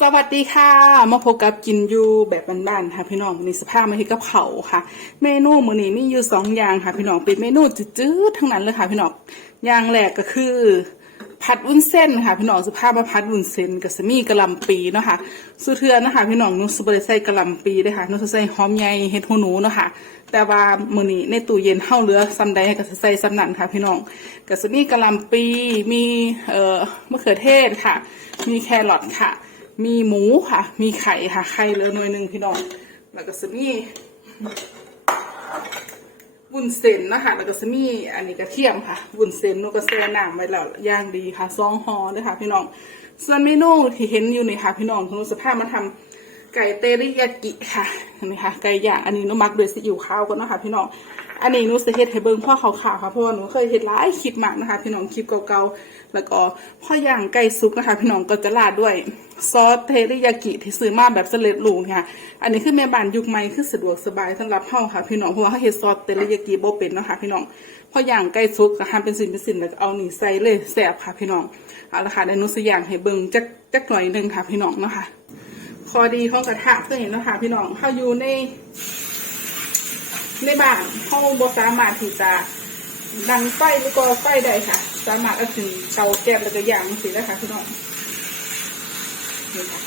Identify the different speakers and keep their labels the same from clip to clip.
Speaker 1: สวัสดีค่ะ มาพบกับกินยูแบบบ้านๆค่ะพี่น้องวันนี้สภาพมาที่กะเพราค่ะ เมนูมือนี้มีอยู่สองอย่างค่ะพี่น้องเป็นเมนูจืดๆทั้งนั้นเลยค่ะพี่น้องอย่างแรกก็คือ ผัดวุ้นเส้นค่ะพี่น้องสภาพมาผัดวุ้นเส้นกับสมีกะหล่ำปีเนาะค่ะสุเทือนนะคะพี่น้องนุสบริใส่กะหล่ำปีด้วยค่ะนุสใส่หอมใหญ่เห็ดหูหนูเนาะค่ะแต่ว่ามือนี้ในตู้เย็นเฮาเหลือซ้ำใดก็ใส่ซ้ำนั้นค่ะพี่น้องกับสมีกะหล่ำปีมีเอ่อมะเขือเทศค่ะ มีแครอทค่ะ มีหมูค่ะ มีไข่ค่ะ ไข่เหลือหน่วยหนึ่งพี่น้อง แล้วก็จะมีวุ้นเส้นนะคะ แล้วก็จะมีอันนี้กระเทียมค่ะ วุ้นเส้นนูก็เสียน้ำไว้แล้วย่างดีค่ะซองฮอด้วยค่ะ พี่น้อง ส่วนเมนูที่เห็นอยู่นี่ค่ะ พี่น้องคุณสภาพมาทำไก่เตริยากิค่ะนไหมคะไก่ย่าง อันนี้นูมักด้วยซีอิ๊วขาวก่อนนะคะพี่น้อง อันนี้หนูจะเฮ็ดให้เบิ่งพ่อขาวๆค่ะเพราะว่าหนูเคยเฮ็ดหลายคลิปมากนะคะ พี่น้องคลิปเก่าๆแล้วก็พ่อย่างไก่ซุปนะคะ พี่น้องก็จะราดด้วยซอสเทริยากิที่ซื้อมาแบบสำเร็จรูปค่ะ อันนี้คือแม่บ้านยุคใหม่คือสะดวกสบายสำหรับเฮาค่ะ พี่น้องเพราะว่าเฮาเฮ็ดซอสเทริยากิบ่เป็นเนาะค่ะพี่น้องพ่อย่างไก่ซุปก็หั่นเป็นสิ่นเป็นสิ่นแล้วก็เอานี่ใส่เลยแซ่บค่ะพี่น้องเอาละค่ะเดี๋ยวหนูสิย่างให้เบิ่งจักจักหน่อยหนึงค่ะพี่น้องเนาะค่ะข้อดีของกระทะตัวนี้เนาะค่ะพี่น้องเฮาอยู่ใน ในบ้านเขาบ่สามารถที่จะดังไฟหรือก็ไฟได้ค่ะ สามารถเอาถึงเตาแก๊สแล้วก็ย่างสิได้ค่ะพี่น้องนี่ค่ะ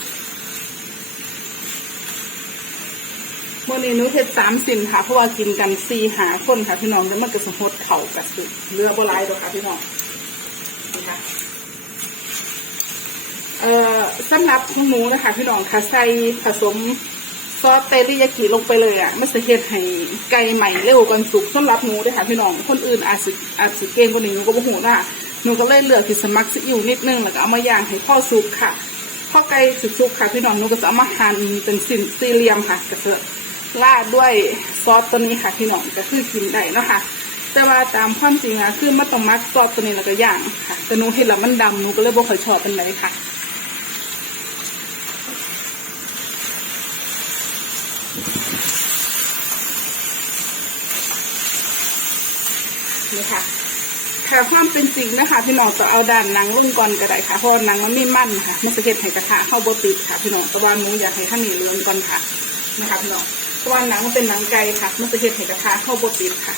Speaker 1: มื่อนี้หนูเฮ็ดสามสินค่ะ เพราะว่ากินกันสี่หาคนค่ะพี่น้องแล้วมันก็สมหดเข่ากับสุดเรือโบราณดอกค่ะพี่น้องนี่ค่ะเอ่อสำหรับของหนูนะคะพี่น้องค่ะใส่ผสม ซอสเตริยากิลงไปเลยอะ มันจะเฮ็ดให้ไก่ใหม่เร็วกว่าสุกสำหรับหนูด้วยค่ะพี่น้อง คนอื่นอาจสิอาจสิเก่งกว่านี้หนูก็บ่ฮู้นะหนูก็เลยเลือกที่สมัครซีอิ๊วนิดนึงแล้วก็เอามาย่างให้พ่อสุกค่ะพ่อไก่สุกๆค่ะพี่น้องหนูก็จะเอามาหั่นเป็นสิ่นสี่เหลี่ยมค่ะก็จะราดด้วยซอสตัวนี้ค่ะพี่น้องก็คือกินได้นะคะแต่ว่าตามความจริงอะคือมันต้องมักซอสตัวนี้แล้วก็ย่างค่ะแต่หนูเห็นแล้วมันดำหนูก็เลยบ่ค่อยชอบเป็นไรค่ะ นี่ค่ะค่ะความเป็นจริงนะคะ พี่น้องจะเอาด้านนังลงก่อนก็ได้ค่ะเพราะว่าหนังมันไม่มั่นค่ะมันจะเก็ดให้กระทะเข้าโบติดค่ะ พี่น้องตะวันหนูอยากให้ท่านนี่เรืองก่อนค่ะนะคะพี่น้องตะวันหนังมันเป็นหนังไก่ค่ะมันจะเก็ดให้กระทะเข้าโบติดค่ะ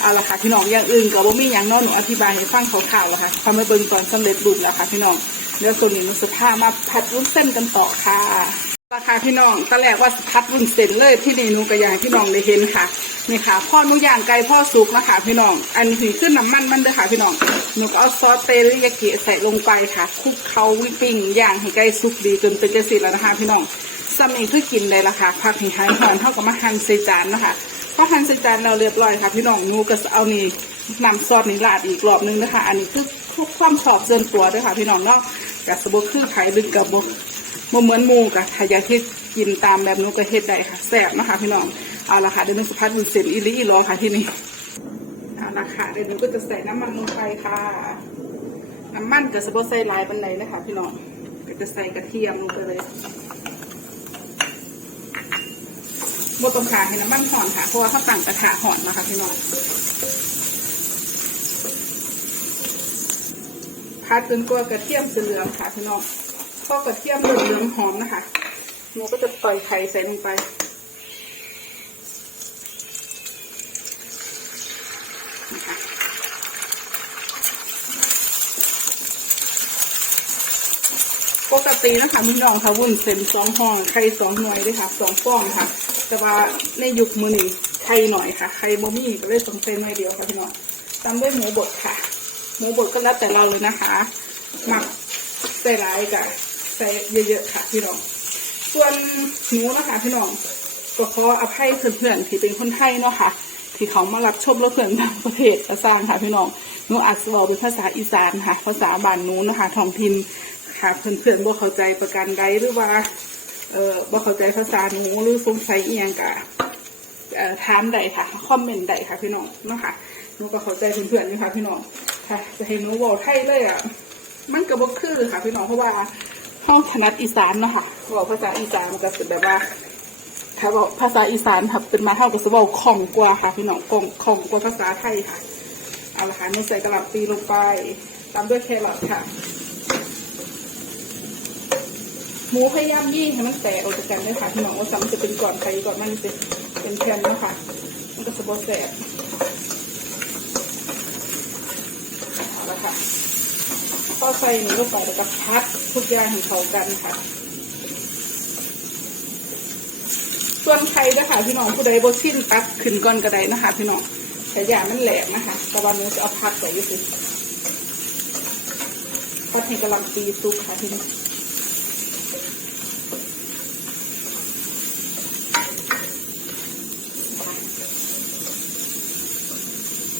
Speaker 1: เอาละค่ะพี่น้องอย่างอื่นก็บ่มีอย่างน้อยหนูอธิบายให้ฟังข่าวๆแล้วค่ะทำให้เบิ่งตอนสำเร็จรูปแล้วค่ะ พี่น้องเดี๋ยวส่วนนี้หนูสุดท้ามาผัดวุ้นเส้นกันต่อค่ะ ราคาพี่น้องตอนแรกว่าพัดวุ้นเส้นเลยที่นี่นูก็อยากให้พี่น้องได้เห็นค่ะนี่ค่ะพ่อหนูย่างไก่พ่อสุกนะคะพี่น้อง อันนี้คือขึ้นน้ำมันมันเด้วยค่ะพี่น้องหนูก็เอาซอสเตริยากิใส่ลงไปค่ะคลุกเคล้าวิปปิ้งย่างให้ไก่สุกดีจนเป็นจะสิแล้วนะคะ พี่น้องซ้ำเองคือกินได้ละค่ะผักให้หายหอมเท่ากับมาหั่นใส่จานนะคะพอหั่นใส่จานเราเรียบร้อยค่ะ พี่น้องหนูก็จะเอานี่นำซอสนี่ราดอีกรอบนึงนะคะ อันนี้คือความขอบเกินตัวด้วยค่ะ พี่น้องเนาะกับสบู่คือไข่ดึงกับบ บ่เหมือนหมูกะถ้าอยากเฮ็ดกินตามแบบนู้นก็เฮ็ดได้ค่ะแซ่บนะคะพี่น้องเอาละค่ะเดี๋ยวหนูสุพัฒน์บุญเส้นอีลีอีลองค่ะที่นี่เอาละค่ะเดี๋ยวหนูก็จะใส่น้ำมันลงไปค่ะน้ำมันก็จะบ่ใส่ลายปานใดนะคะพี่น้องก็จะใส่กระเทียมลงไปเลยบ่ต้องขาให้น้ำมันหอนค่ะเพราะว่าเขาตั้งกระทะหอนนะคะพี่น้องพัดจนกว่ากระเทียมจะเหลืองค่ะพี่น้อง พอกระเทียมเหลืองหอมนะคะหนูก็จะปล่อยไข่ใส่ลงไป ปกตินะคะพี่น้องค่ะวุ้นเส้นสองห้องไข่สองหน่วยด้วยค่ะสองฟองค่ะ แต่ว่าในยุคมือนี้ไข่หน่อยค่ะไข่บ่มีก็เลยต้องใส่หน่อยเดียวค่ะพี่น้องตามด้วยหมูบดค่ะ หมูบดก็แล้วแต่เราเลยนะคะหมักใส่ร้ายกับ ใส่เยอะๆค่ะพี่น้อง ส่วนหนูนะคะพี่น้องก็ขออภัยเพื่อนๆที่เป็นคนไทยเนาะค่ะที่เขามารับชมแล้วเพื่อนต่างประเทศสร้างค่ะพี่น้องหนูอาจจะบอกเป็นภาษาอีสานค่ะ ภาษาบ้านนู้นนะคะท้องถิ่นค่ะเพื่อนๆบ่เข้าใจประการใดหรือว่าเอ่อบ่เข้าใจภาษาหนูหรือสงสัยอีหยังกะอ่อถามใดค่ะคอมเมนต์ใดค่ะพี่น้องเนาะค่ะหนูก็เข้าใจเพื่อนๆอยู่ค่ะพี่น้องค่ะ จะให้หนูบอกไทยเลยอะมันก็บ่คือค่ะพี่น้องเพราะว่า ห้องถนัดอีสานเนาะค่ะบอกภาษาอีสานมันก็จะแบบว่า ถ้าบอกภาษาอีสานค่ะเป็นมาเท่ากับสเวาคล่องกว่าค่ะ พี่น้องคล่องคล่องกว่าภาษาไทยค่ะเอาละค่ะนี่ใส่กระหล่ำปีลงไปตามด้วยแครอทค่ะหมูพยายามยี่ให้มันแตกออกจากกันด้วยค่ะพี่น้องว่าซ้ำจะเป็นก่อนไข่ก่อนมันจะเป็นแผ่นนะคะมันก็จะบแสบเอาละค่ะ ก็ใส่หมูลงไปแล้วก็พัดทุกอย่างให้เข้ากันค่ะ ส่วนไข่นะคะพี่น้องผู้ใดบชิ้นตักขึ้นก่อนก็ได้นะคะ พี่น้องแต่อย่ามันแหลกนะคะแต่วันนี้จะเอาพัดใส่ยี่สิพัดให้กำลังตีซุกค่ะพี่น้อง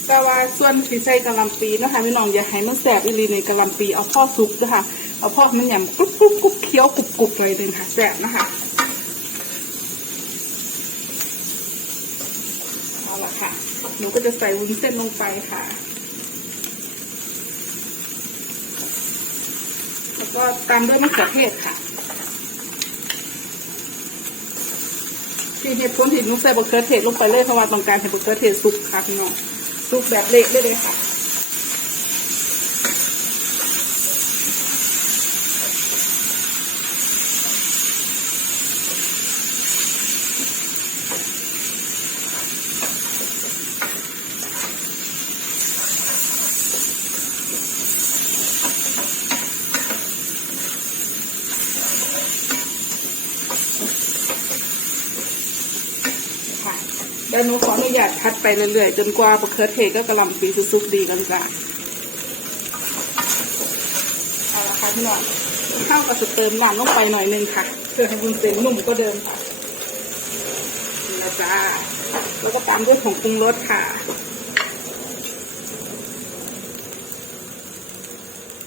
Speaker 1: แต่ว่าส่วนที่ใส่กะหล่ำปีนะคะพี่น้องอย่าให้มันแสบอีหลีในกะหล่ำปีเอาพ่อซุปนะคะเอาพ่อมันหยำกรุบกรุบกรุบเคี้ยวกรุบกรุบเลยเลยค่ะแสบนะคะเอาละค่ะหนูก็จะใส่วุ้นเส้นลงไปค่ะ แล้วก็ตามด้วยมะเขือเทศค่ะที่เหตุผลที่หนูใส่มะเขือเทศลงไปเลยเพราะว่าต้องการให้มะเขือเทศสุกค่ะพี่น้อง สุกแบบเละได้เลยค่ะ เดี๋ยวหนูขออนุญาตพัดไปเรื่อยๆ จนกว่ามะเขือเทศก็กระลำปีสุกๆดีกันจ้ะเอาละค่ะพี่น้องข้าวก็จะเติมน้ำลงไปหน่อยนึงค่ะ เพื่อให้วุ้นเส้นนุ่มก็เดิมค่ะนี่นะจ้าแล้วก็ตามด้วยผงปรุงรสค่ะ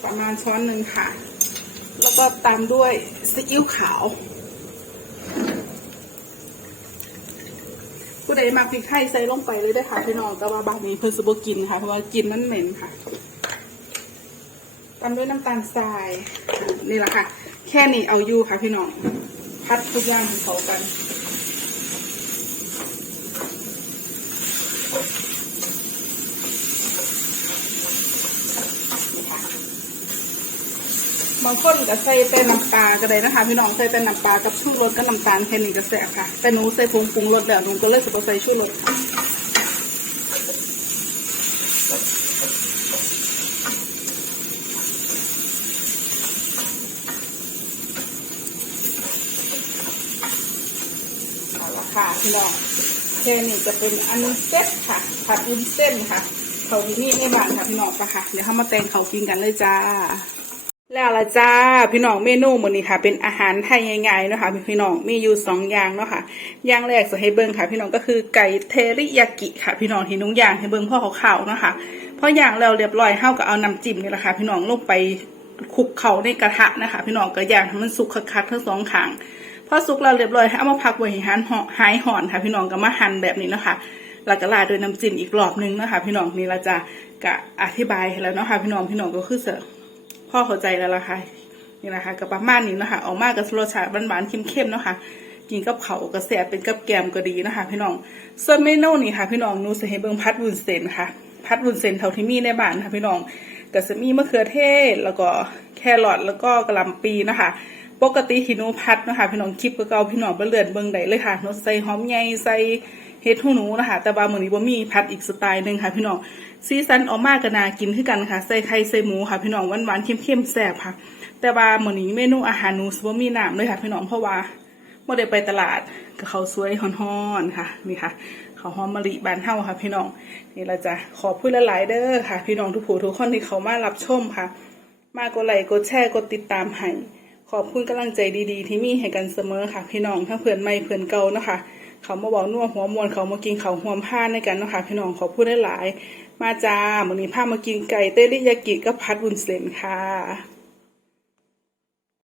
Speaker 1: ประมาณช้อนหนึ่งค่ะ แล้วก็ตามด้วยซีอิ๊วขาว ผู้ใดมักพริกไทยใส่ลงไปเลยได้ค่ะพี่น้องแต่ว่าบางนี้เพิ่นสิบ่กินค่ะ เพราะว่ากินมันเหม็นค่ะตามด้วยน้ำตาลทรายนี่แหละค่ะ แค่นี้เอาอยู่ค่ะพี่น้อง พัดทุกอย่างของเขากัน บางคนก็ใส่แต่น้ำปลาก็ได้นะคะพี่น้องใส่แต่น้ำปลากับชูรสกับน้ำตาลแค่นี้ก็แซ่บค่ะ แต่หนูใส่ผงปรุงรสแล้วหนูก็เลยสิบ่ใส่ชูรสเอาละค่ะพี่น้องแค่นี้จะเป็นอันเซ็ตค่ะ ผัดวุ้นเส้นค่ะเขาที่นี่ในบ้านค่ะพี่น้องปะค่ะเดี๋ยวเขามาแต่งเขากินกันเลยจ้า แล้วละจ้าพี่น้องเมนูมื้อนี้ค่ะ เป็นอาหารไทยง่ายๆเนาะค่ะพี่น้องมีอยู่สองอย่างเนาะค่ะอย่างแรกจะให้เบิ่งค่ะ พี่น้องก็คือไก่เทริยากิค่ะ พี่น้องที่นุ้งย่างให้เบิ่งพ่อขาวๆเนาะค่ะพออย่างแล้วเรียบร้อยเฮาก็เอาน้ำจิ้มนี่แหละค่ะ พี่น้องลงไปคลุกเขาในกระทะนะคะ พี่น้องก็ย่างให้มันสุกคักๆทั้งสองข้างพอสุกแล้วเรียบร้อยเอามาพักไว้ให้หานหอหายห่อนค่ะ พี่น้องก็มาหั่นแบบนี้เนาะคะแล้วก็ราดด้วยน้ำจิ้มอีกรอบนึงเนาะคะพี่น้องนี่เราจะกะอธิบายแล้วเนาะค่ะพี่น้องพี่น้องก็คือเสือ พ่อเข้าใจแล้วล่ะค่ะนี่นะคะกับประมาณนี้นะคะออกมากับรสชาติหวานๆเข้มๆเนาะค่ะกินกับเขาวก็แซ่บเป็นกับแกมก็ดีนะคะ พี่น้องส่วนเมนูนี่ค่ะ พี่น้องนูจะให้เบิงพัดวุ้นเส้นค่ะ พัดวุ้นเส้นเท่าที่มีในบ้านค่ะ พี่น้องก็จะมีมะเขือเทศแล้วก็แครอทแล้วก็กระหล่ำปีนะคะ ปกติที่นูพัดนะคะ พี่น้องคลิปก็เก่าพี่น้องไปเลือนเบิงได้เลยค่ะนูใส่หอมใหญ่ใส่เฮ็ดหูหนูนะคะ แต่ว่ามื้อนี้บ่มีพัดอีกสไตล์หนึ่งค่ะ พี่น้อง ซีซันออกมาก็น่ากินคือกันค่ะ ใส่ไข่ใส่หมูค่ะพี่น้องหวานๆเข้มๆแซ่บค่ะ แต่ว่ามื้อนี้เมนูอาหารหนูสิบ่มีน้ำเลยค่ะพี่น้องเพราะว่าบ่ได้ไปตลาดก็เขาสวยฮ้อนๆค่ะ นี่ค่ะเขาหอมมะลิบานเฮาค่ะ พี่น้องนี่เราจะขอบคุณหลายๆเด้อค่ะ พี่น้องทุกผู้ทุกคนที่เขามารับชมค่ะ มากดไลค์กดแชร์กดติดตามให้ขอบคุณกำลังใจดีๆ ที่มีให้กันเสมอค่ะ พี่น้องทั้งเพื่อนใหม่เพื่อนเก่าเนาะคะเขามาบอกนัวหัวมวนเขามากินเขาวหวผ้าในกันนะคะพี่น้องขอพูดได้หลาย มาจ้ามื้อนี้พามากินไก่เตริยากิกับพัดวุ้นเส้นค่ะ